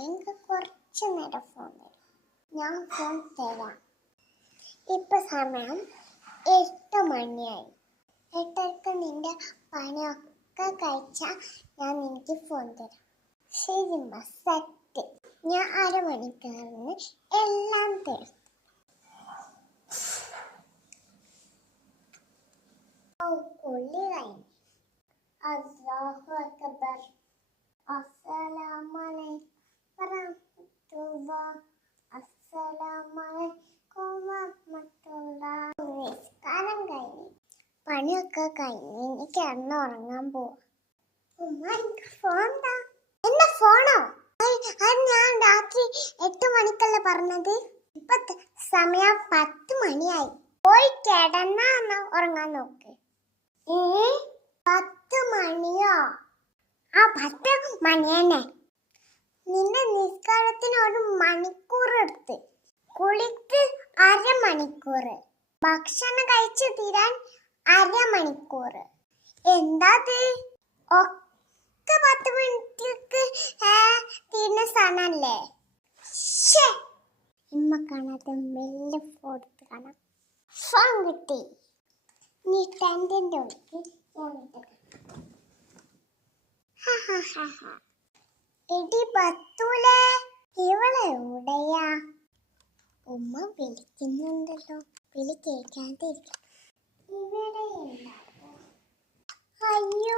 എനിക്ക് കുറച്ച് നേരം ഫോൺ തരും. ഞാൻ ഫോൺ തരാം. ഇപ്പൊ സമയം 8 മണിയായി. 8:30 നിന്റെ പണിയൊക്കെ കഴിച്ചാൽ ഞാൻ നിനക്ക് ഫോൺ തരാം. ശരി സെറ്റ്. ഞാൻ അരമണിക്കൂറിന് എല്ലാം തരും. കുളി കഴിഞ്ഞു. അല്ലാഹു അക്ബർ. അസ്സലാമലൈക്കും വറഹ്മത്തുള്ളാഹി. അസ്സലാമലൈക്കും വറഹ്മത്തുള്ളാഹി. നിസ്കാരം കഴിഞ്ഞു, പണിയൊക്കെ കഴിഞ്ഞ് ഇനി കിടന്നുറങ്ങാൻ പോവാ. എനിക്ക് ഫോൺ താ. എന്റെ ഫോണോ? അത് ഞാൻ രാത്രി 8 മണിക്കല്ലേ പറഞ്ഞത്. ഇപ്പൊ സമയം 10 മണിയായി. പോയി കിടന്നാ ഉറങ്ങാൻ നോക്ക്. 10 മണിയോ? ആ 10 മണി തന്നെ. നിന്റെ നിസ്കാരത്തിന് 1 മണിക്കൂർ എടുത്ത്, കുളിക്ക് അരമണിക്കൂർ, ഭക്ഷണം കഴിച്ച് തീരാൻ അരമണിക്കൂർ. എന്താ ഒക്കെ 10 മിനിറ്റ് തീരുന്ന സാധനല്ലേ? ഇമ്മ കാണാതെ മെല്ലെ ഫോട്ടോ കാണാം. ഫോൺ കിട്ടി. നീ ടെന്റിന്റെ ഉള്ളിൽ എടി ബത്തൂലേ, ഇവളെ എവിടെയാ? ഉമ്മ വിളിക്കുന്നുണ്ടല്ലോ. വിളി കേൾക്കാതിരിക്കാം. ഇവിടെ അയ്യോ